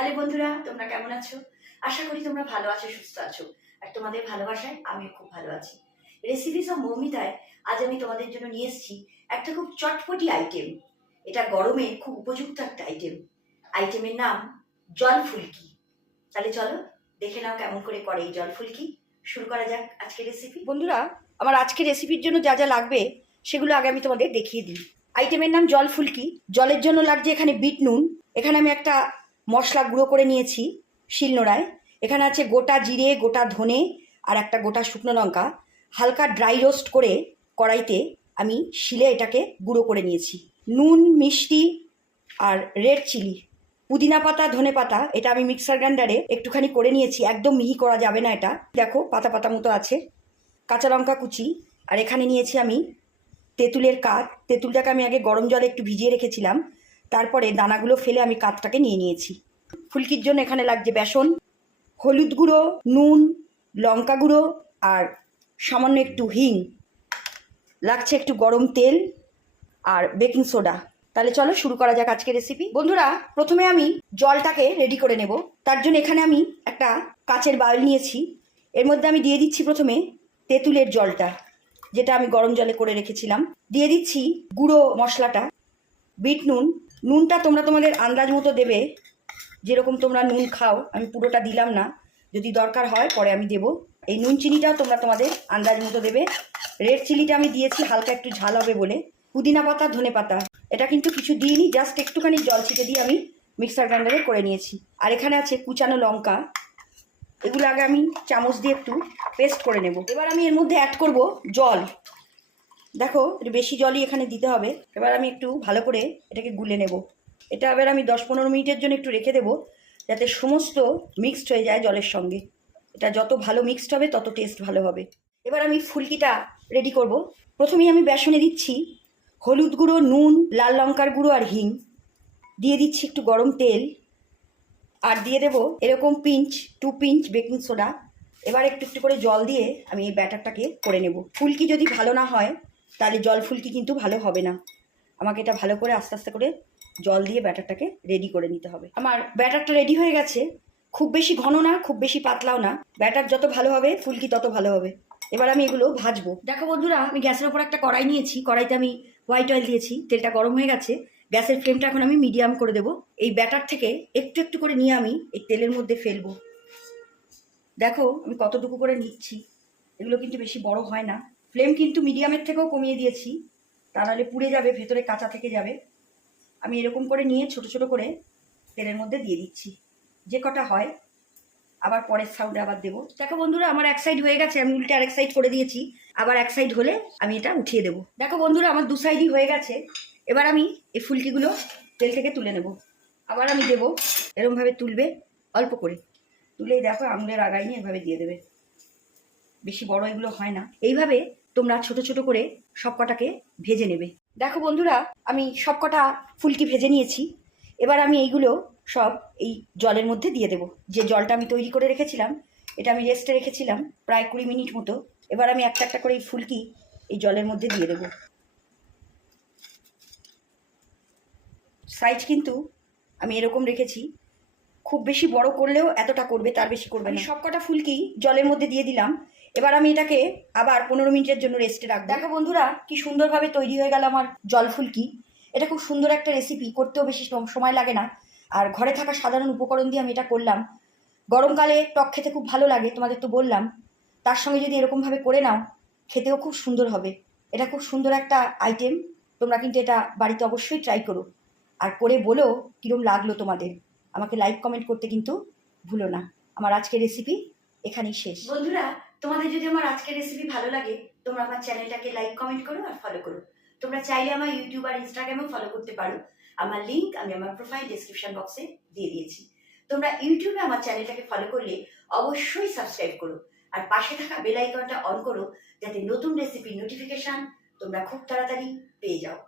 Hello বন্ধুরা, তোমরা কেমন আছো? আশা করি তোমরা ভালো আছো, সুস্থ আছো। আর তোমাদের ভালোবাসায় আমিও খুব ভালো আছি। রেসিপিস অফ মৌমিতায় আজ আমি তোমাদের জন্য নিয়ে এসেছি একটা খুব চটপটি আইটেম। এটা গরমে খুব উপযুক্ত একটা আইটেমের নাম জল ফুলকি। তাহলে চলো দেখে নাও কেমন করে করে এই জল ফুলকি। শুরু করা যাক আজকের রেসিপি। বন্ধুরা, আমার আজকের রেসিপির জন্য যা যা লাগবে সেগুলো আগে আমি তোমাদের দেখিয়ে দিই। আইটেমের নাম জল ফুলকি। জলের জন্য লাগছে এখানে বিট নুন। এখানে আমি একটা মশলা গুঁড়ো করে নিয়েছি শিলনোড়ায়। এখানে আছে গোটা জিরে, গোটা ধনে আর একটা গোটা শুকনো লঙ্কা। হালকা ড্রাই রোস্ট করে কড়াইতে আমি শিলে এটাকে গুঁড়ো করে নিয়েছি। নুন, মিষ্টি আর রেড চিলি, পুদিনা পাতা, ধনে পাতা, এটা আমি মিক্সার গ্রাইন্ডারে একটুখানি করে নিয়েছি। একদম মিহি করা যাবে না, এটা দেখো পাতা পাতা মতো আছে। কাঁচা লঙ্কা কুচি, আর এখানে নিয়েছি আমি তেঁতুলের কাঠ। তেঁতুলটাকে আমি আগে গরম জলে একটু ভিজিয়ে রেখেছিলাম, তারপরে দানাগুলো ফেলে আমি কাঠটাকে নিয়ে নিয়েছি। ফুলকির জন্য এখানে লাগছে বেসন, হলুদ গুঁড়ো, নুন, লঙ্কা গুঁড়ো আর সামান্য একটু হিং, লাগছে একটু গরম তেল আর বেকিং সোডা। তাহলে চলো শুরু করা যাক আজকের রেসিপি। বন্ধুরা, প্রথমে আমি জলটাকে রেডি করে নেব। তার জন্য এখানে আমি একটা কাচের বাউল নিয়েছি। এর মধ্যে আমি দিয়ে দিচ্ছি প্রথমে তেঁতুলের জলটা, যেটা আমি গরম জলে করে রেখেছিলাম। দিয়ে দিচ্ছি গুঁড়ো মশলাটা, বিট নুন। নুনটা তোমরা তোমাদের আন্দাজ মতো দেবে, যেরকম তোমরা নুন খাও। আমি পুরোটা দিলাম না, যদি দরকার হয় পরে আমি দেব। এই নুন চিনিটাও তোমরা তোমাদের আন্দাজ মতো দেবে। রেড চিলিটা আমি দিয়েছি হালকা একটু ঝাল হবে বলে। পুদিনা পাতা, ধনে পাতা, এটা কিন্তু কিছু দিইনি, জাস্ট একটুখানি জল ছিটে দিয়ে আমি মিক্সার গ্রাইন্ডারে করে নিয়েছি। আর এখানে আছে কুচানো লঙ্কা, এগুলো আগে আমি চামচ দিয়ে একটু পেস্ট করে নেব। এবার আমি এর মধ্যে অ্যাড করব জল। দেখো একটু বেশি জলই এখানে দিতে হবে। এবার আমি একটু ভালো করে এটাকে গুলে নেব। এটা এবার আমি 10-15 মিনিটের জন্য একটু রেখে দেবো, যাতে সমস্ত মিক্সড হয়ে যায় জলের সঙ্গে। এটা যত ভালো মিক্সড হবে তত টেস্ট ভালো হবে। এবার আমি ফুলকিটা রেডি করব। প্রথমেই আমি বেসনে দিচ্ছি হলুদ গুঁড়ো, নুন, লাল লঙ্কার গুঁড়ো আর হিং। দিয়ে দিচ্ছি একটু গরম তেল, আর দিয়ে দেবো এরকম 2 পিঞ্চ বেকিং সোডা। এবার একটু একটু করে জল দিয়ে আমি এই ব্যাটারটাকে করে নেব। ফুলকি যদি ভালো না হয় তাহলে জল ফুলকি কিন্তু ভালো হবে না। আমাকে এটা ভালো করে আস্তে আস্তে করে জল দিয়ে ব্যাটারটাকে রেডি করে নিতে হবে। আমার ব্যাটারটা রেডি হয়ে গেছে। খুব বেশি ঘন না, খুব বেশি পাতলাও না। ব্যাটার যত ভালো হবে ফুলকি তত ভালো হবে। এবার আমি এগুলো ভাজবো। দেখো বন্ধুরা, আমি গ্যাসের ওপর একটা কড়াই নিয়েছি। কড়াইতে আমি হোয়াইট অয়েল দিয়েছি। তেলটা গরম হয়ে গেছে। গ্যাসের ফ্লেমটা এখন আমি মিডিয়াম করে দেবো। এই ব্যাটার থেকে একটু একটু করে নিয়ে আমি এই তেলের মধ্যে ফেলবো। দেখো আমি কতটুকু করে নিচ্ছি। এগুলো কিন্তু বেশি বড় হয় না। ফ্লেম কিন্তু মিডিয়ামের থেকেও কমিয়ে দিয়েছি, তা নাহলে পুড়ে যাবে, ভেতরে কাঁচা থেকে যাবে। আমি এরকম করে নিয়ে ছোট ছোট করে তেলের মধ্যে দিয়ে দিচ্ছি, যে কটা হয়। আবার পরের সাইডে আবার দেবো। দেখো বন্ধুরা, আমার এক সাইড হয়ে গেছে, আমি উল্টে আরেক সাইড করে দিয়েছি। আবার এক সাইড হলে আমি এটা উঠিয়ে দেবো। দেখো বন্ধুরা, আমার 2 সাইডই হয়ে গেছে। এবার আমি এই ফুলকিগুলো তেল থেকে তুলে নেব। আবার আমি দেবো, এরকমভাবে তুলবে, অল্প করে তুলেই দেখো আঙুলের আগায় নিয়ে এভাবে দিয়ে দেবে। বেশি বড় এগুলো হয় না। এইভাবে তোমরা ছোট ছোট করে সব কটাকে ভেজে নেবে। দেখো বন্ধুরা, আমি সব কটা ফুলকি ভেজে নিয়েছি। এবার আমি এইগুলো সব এই জলের মধ্যে দিয়ে দেবো। যে জলটা আমি তৈরি করে রেখেছিলাম, এটা আমি রেস্টে রেখেছিলাম প্রায় 20 মিনিট মতো। এবার আমি একটা একটা করে এই ফুলকি এই জলের মধ্যে দিয়ে দেবো। সাইজ কিন্তু আমি এরকম রেখেছি, খুব বেশি বড় করলেও এতটা করবে, তার বেশি করবে না। সব কটা ফুলকি জলের মধ্যে দিয়ে দিলাম। এবার আমি এটাকে আবার 15 মিনিটের জন্য রেস্টে রাখবো। দেখো বন্ধুরা, কি সুন্দরভাবে তৈরি হয়ে গেল আমার জল ফুলকি। এটা খুব সুন্দর একটা রেসিপি, করতেও বেশি সময় লাগে না। আর ঘরে থাকা সাধারণ উপকরণ দিয়ে আমি এটা করলাম। গরমকালে টক খেতে খুব ভালো লাগে, তোমাদের তো বললাম। তার সঙ্গে যদি এরকমভাবে করে নাও, খেতেও খুব সুন্দর হবে। এটা খুব সুন্দর একটা আইটেম। তোমরা কিন্তু এটা বাড়িতে অবশ্যই ট্রাই করো, আর করে বলো কীরকম লাগলো তোমাদের। আমাকে লাইক কমেন্ট করতে কিন্তু ভুলো না। আমার আজকের রেসিপি এখানেই শেষ। বন্ধুরা, তোমাদের যদি আমার আজকের রেসিপি ভালো লাগে, তোমরা আমার চ্যানেলটাকে লাইক কমেন্ট করো আর ফলো করো। তোমরা চাইলে আমার ইউটিউব আর ইনস্টাগ্রামেও ফলো করতে পারো। আমার লিঙ্ক আমি আমার প্রোফাইল ডেসক্রিপশন বক্সে দিয়ে দিয়েছি। তোমরা ইউটিউবে আমার চ্যানেলটাকে ফলো করলে অবশ্যই সাবস্ক্রাইব করো, আর পাশে থাকা বেল আইকনটা অন করো, যাতে নতুন রেসিপির নোটিফিকেশন তোমরা খুব তাড়াতাড়ি পেয়ে যাও।